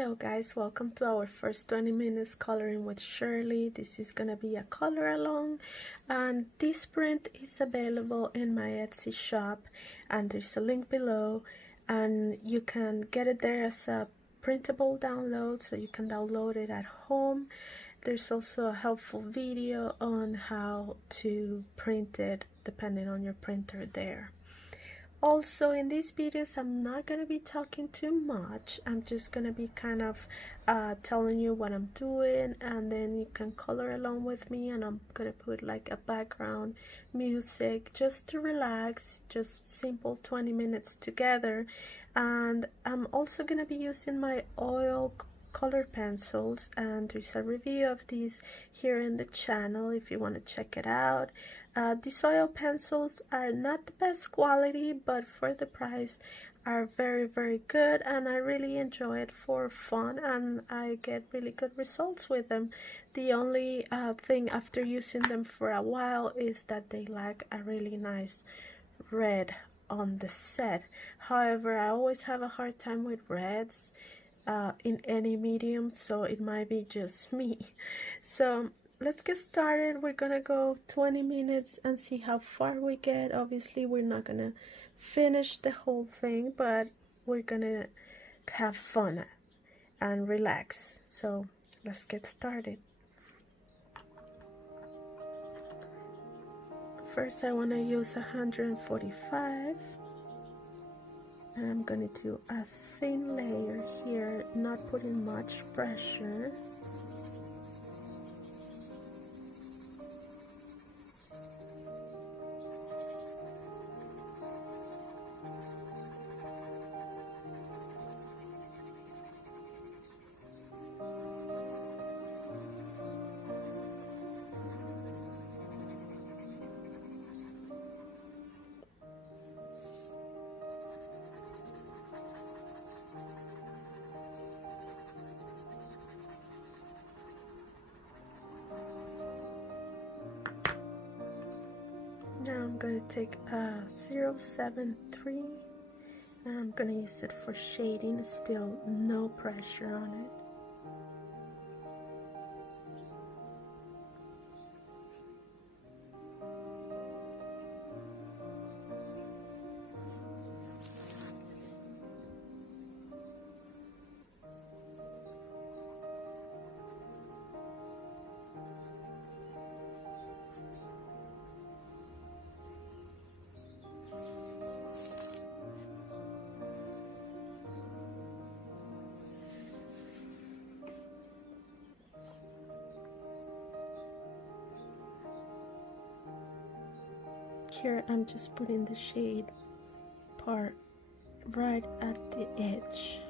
Hello guys, welcome to our first 20 minutes coloring with Shirley. This is gonna be a color along, and this print is available in my Etsy shop, and there's a link below, and you can get it there as a printable download, so you can download it at home. There's also a helpful video on how to print it depending on your printer there. Also, in these videos I'm not going to be talking too much. I'm just going to be kind of telling you what I'm doing, and then you can color along with me, and I'm going to put like a background music just to relax, just simple 20 minutes together. And I'm also going to be using my oil color pencils, and there's a review of these here in the channel if you want to check it out. These oil pencils are not the best quality, but for the price are very good, and I really enjoy it for fun, and I get really good results with them. The only thing after using them for a while is that they lack a really nice red on the set. However, I always have a hard time with reds in any medium, so it might be just me. So let's get started. We're gonna go 20 minutes and see how far we get. Obviously we're not gonna finish the whole thing, but we're gonna have fun and relax. So let's get started. First I want to use 145, and I'm gonna do a thin layer here, not putting much pressure. Now I'm going to take a 073, and I'm going to use it for shading. Still no pressure on it. Here I'm just putting the shade part right at the edge.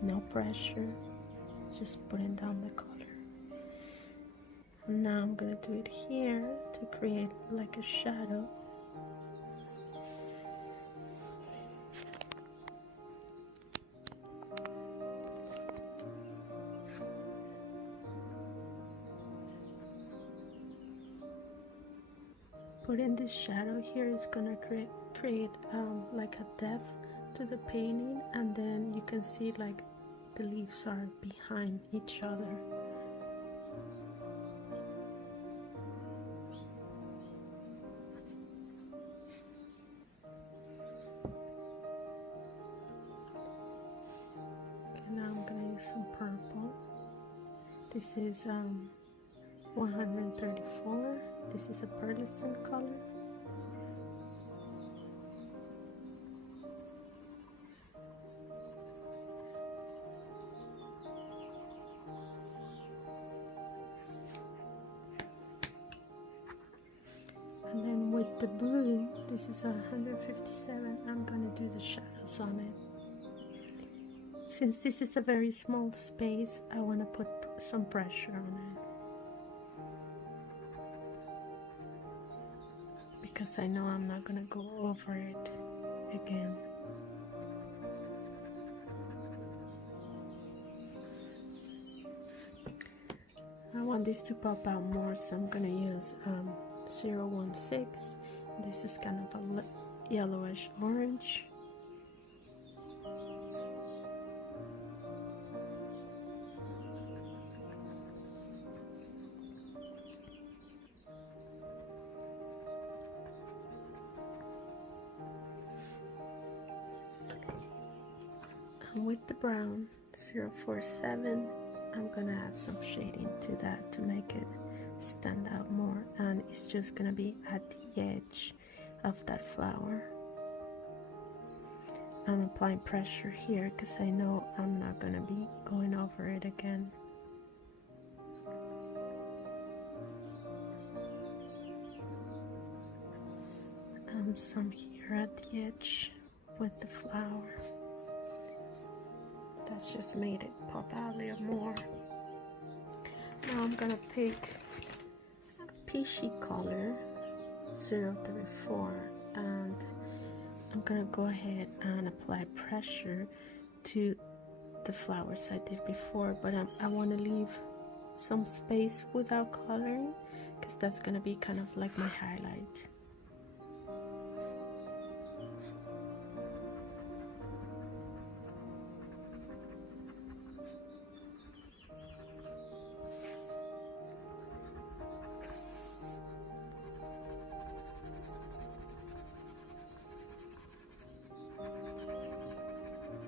No pressure, just putting down the color. And now I'm gonna do it here to create like a shadow. Putting this shadow here is gonna create like a depth to the painting, and then you can see like the leaves are behind each other. Okay, now I'm gonna use some purple. This is 134. This is a pearlescent color. And then with the blue, this is a 157, I'm gonna do the shadows on it. Since this is a very small space, I want to put some pressure on it, because I know I'm not gonna go over it again. I want this to pop out more, so I'm gonna use 016. This is kind of a yellowish orange. And with the brown 047, I'm gonna add some shading to that to make it stand out more, and it's just gonna be at the edge of that flower. I'm applying pressure here because I know I'm not gonna be going over it again. And some here at the edge with the flower. That's just made it pop out a little more. Now I'm gonna pick a peachy color 034, and I'm gonna go ahead and apply pressure to the flowers I did before, but I want to leave some space without coloring because that's gonna be kind of like my highlight.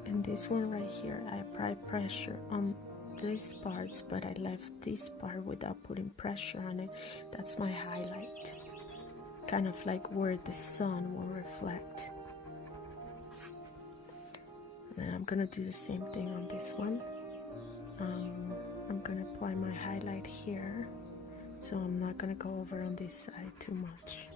And this one right here, I applied pressure on these parts, but I left this part without putting pressure on it. That's my highlight, kind of like where the sun will reflect. And then I'm gonna do the same thing on this one. I'm gonna apply my highlight here, so I'm not gonna go over on this side too much.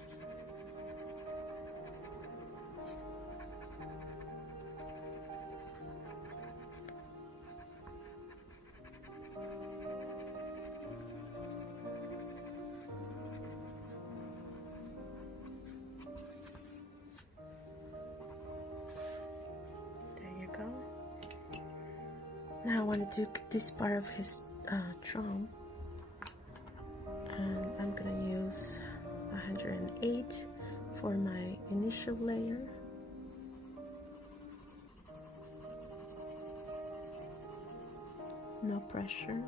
Now I want to do this part of his trunk, and I'm gonna use 108 for my initial layer. No pressure.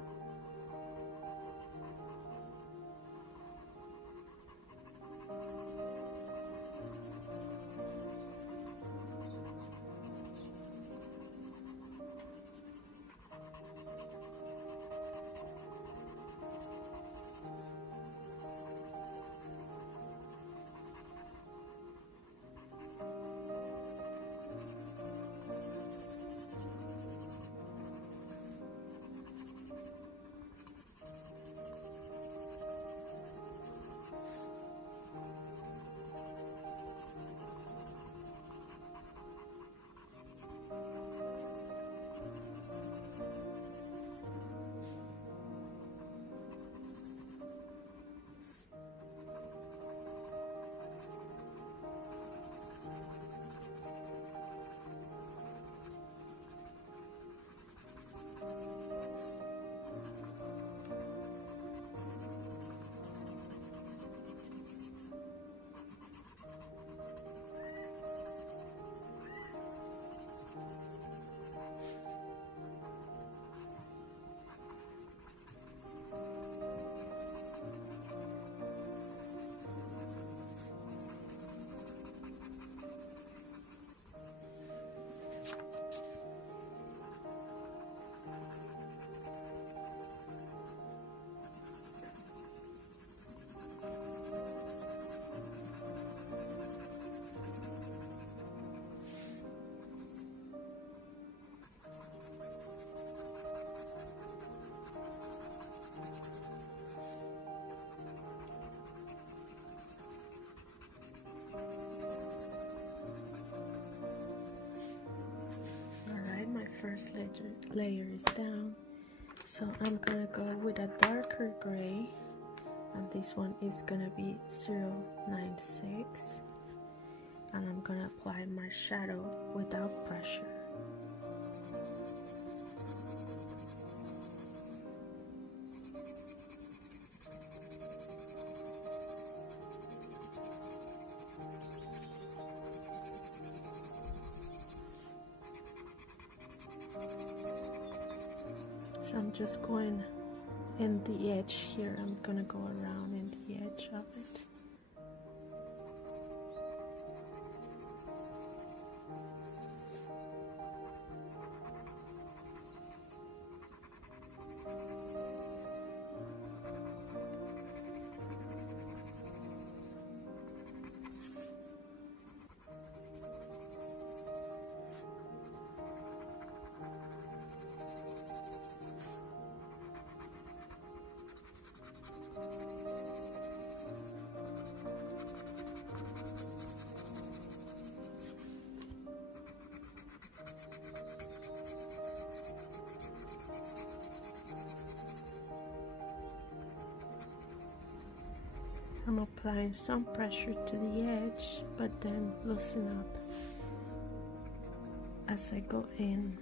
First layer is down, so I'm gonna go with a darker gray, and this one is gonna be 096, and I'm gonna apply my shadow without pressure. So I'm just going in the edge here. I'm gonna go around in the edge of it. I'm applying some pressure to the edge, but then loosen up as I go in,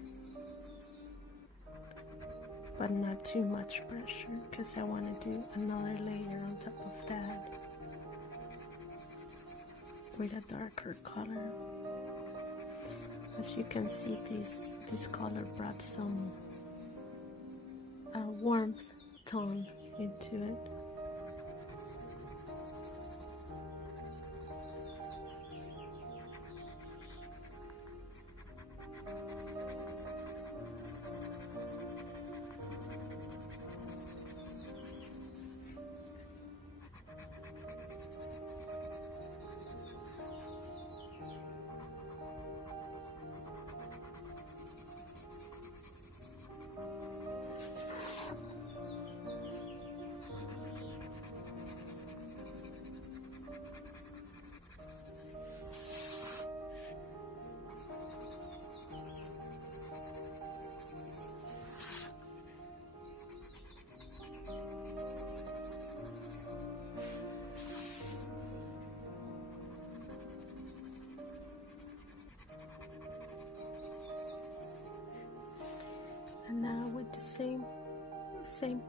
but not too much pressure because I want to do another layer on top of that with a darker color. As you can see, this color brought some warmth tone into it. And now with the same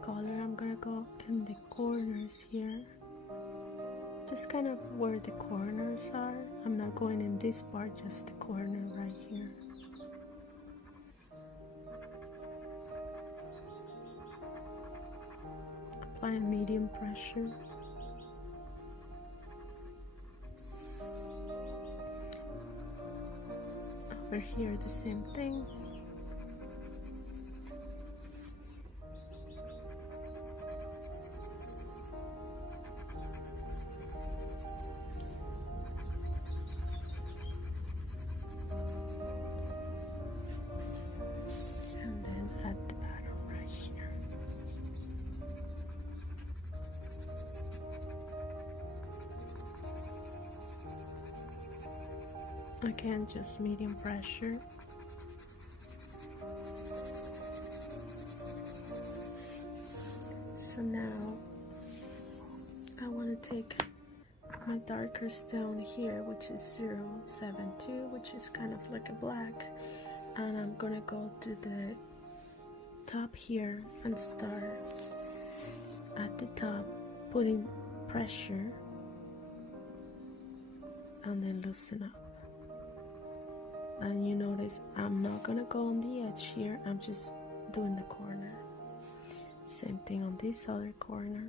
color, I'm gonna go in the corners here, just kind of where the corners are. I'm not going in this part, just the corner right here. Applying medium pressure. Over here, the same thing. Again, just medium pressure. So now I want to take my darker stone here, which is 072, which is kind of like a black, and I'm gonna go to the top here and start at the top, putting pressure, and then loosen up. And you notice I'm not gonna go on the edge here, I'm just doing the corner. Same thing on this other corner.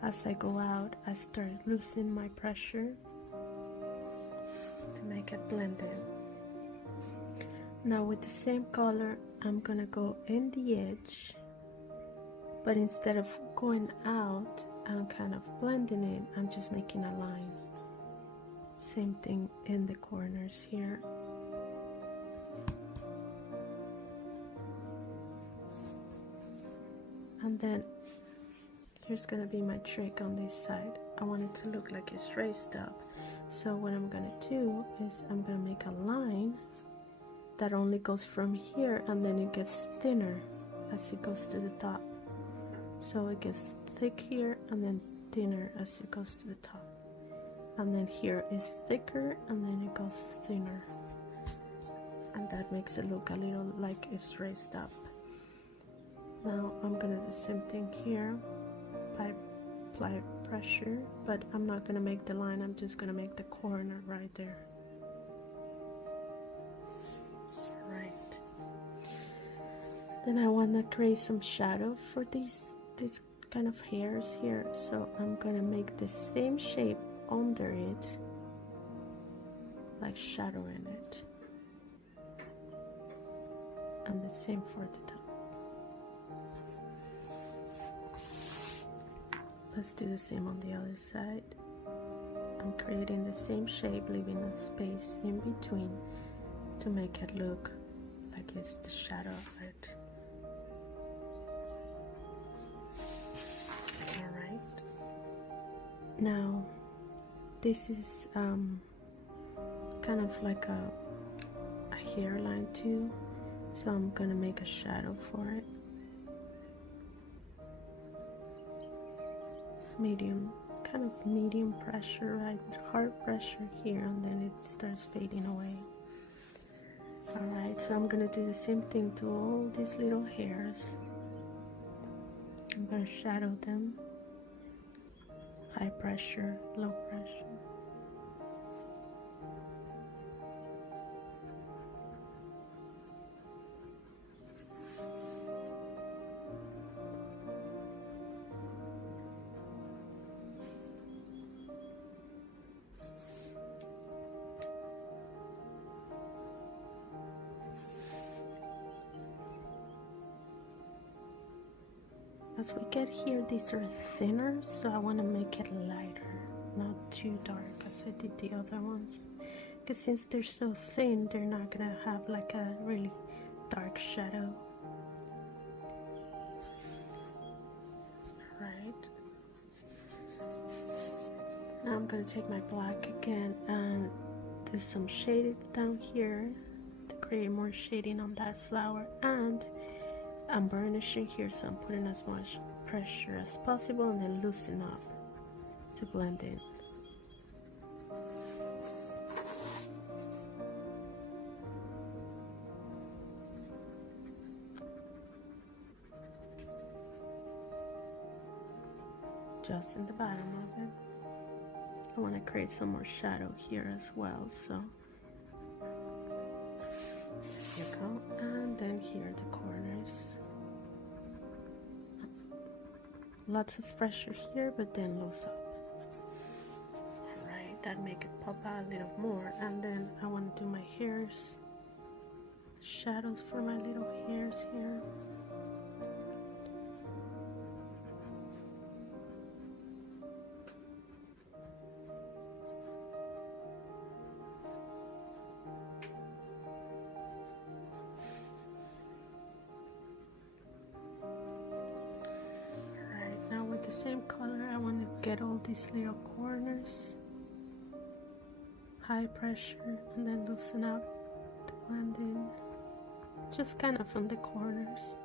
As I go out, I start loosening my pressure to make it blended. Now with the same color, I'm gonna go in the edge, but instead of going out and kind of blending it, I'm just making a line. Same thing in the corners here. And then here's gonna be my trick on this side. I want it to look like it's raised up. So what I'm gonna do is I'm gonna make a line that only goes from here, and then it gets thinner as it goes to the top. So it gets thick here and then thinner as it goes to the top. And then here is thicker and then it goes thinner. And that makes it look a little like it's raised up. Now I'm gonna do the same thing here. Apply pressure, but I'm not gonna make the line, I'm just gonna make the corner right there. Right. Then I want to create some shadow for these kind of hairs here, so I'm gonna make the same shape under it, like shadow in it, and the same for the top. Let's do the same on the other side. I'm creating the same shape, leaving a space in between to make it look like it's the shadow of it. Alright. Now this is kind of like a hairline too, so I'm gonna make a shadow for it. Medium, kind of medium pressure, right? Hard pressure here, and then it starts fading away. Alright, so I'm gonna do the same thing to all these little hairs. I'm gonna shadow them. High pressure, low pressure. As we get here, these are thinner, so I want to make it lighter, not too dark as I did the other ones. Because since they're so thin, they're not gonna have like a really dark shadow. Right. Now I'm gonna take my black again and do some shading down here to create more shading on that flower, and I'm burnishing here, so I'm putting as much pressure as possible and then loosen up to blend in. Just in the bottom of it. I want to create some more shadow here as well, so here you go, and then here the corners. Lots of pressure here, but then loose up. Alright, that make it pop out a little more. And then I want to do my hairs, shadows for my little hairs here. The same color, I want to get all these little corners, high pressure, and then loosen up to blend in, just kind of on the corners.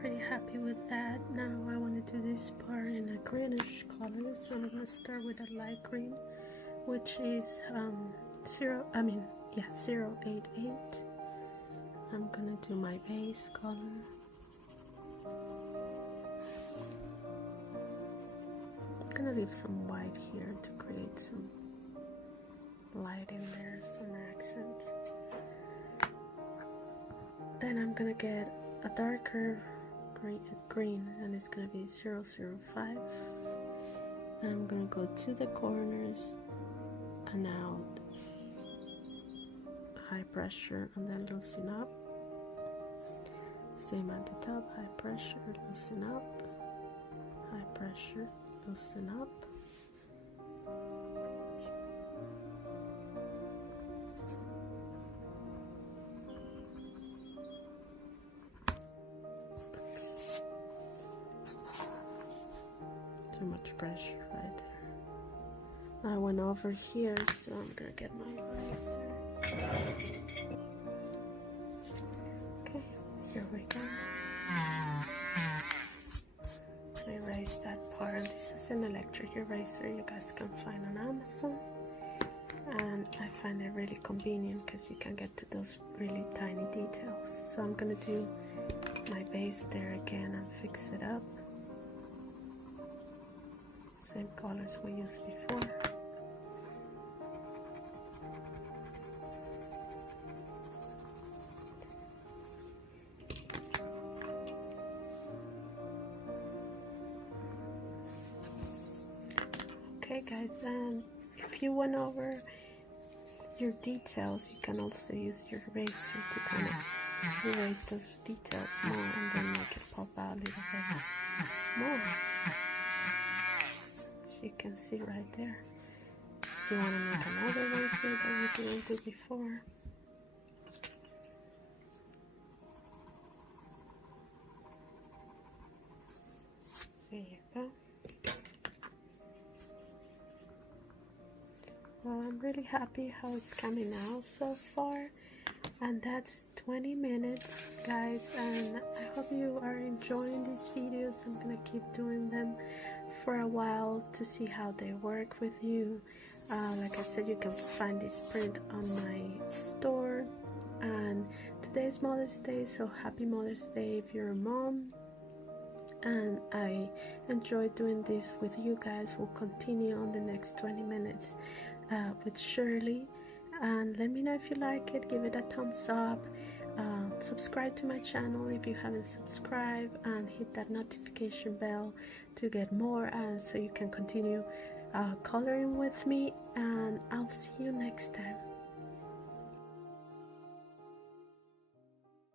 Pretty happy with that. Now I want to do this part in a greenish color, so I'm going to start with a light green, which is 088. I'm going to do my base color. I'm going to leave some white here to create some light in there, some accent. Then I'm going to get a darker green, and it's going to be 005. I'm going to go to the corners and out, high pressure, and then loosen up. Same at the top, high pressure, loosen up, high pressure, loosen up. Too much pressure right there. I went over here, so I'm gonna get my eraser. Okay, here we go. Erase that part. This is an electric eraser you guys can find on Amazon, and I find it really convenient because you can get to those really tiny details. So I'm gonna do my base there again and fix it up. Same colors we used before. Okay guys, if you went over your details, you can also use your eraser to kind of erase those details more and then make it pop out a little bit more. As you can see right there. If you want to make another one here that you didn't do before. There you go. Well, I'm really happy how it's coming out so far, and that's 20 minutes guys, and I hope you are enjoying these videos. I'm gonna keep doing them for a while to see how they work with you. Like I said, you can find this print on my store, and today's Mother's Day, so happy Mother's Day if you're a mom. And I enjoy doing this with you guys. We'll continue on the next 20 minutes with Shirley, and let me know if you like it. Give it a thumbs up, subscribe to my channel if you haven't subscribed, and hit that notification bell to get more, so you can continue coloring with me, and I'll see you next time.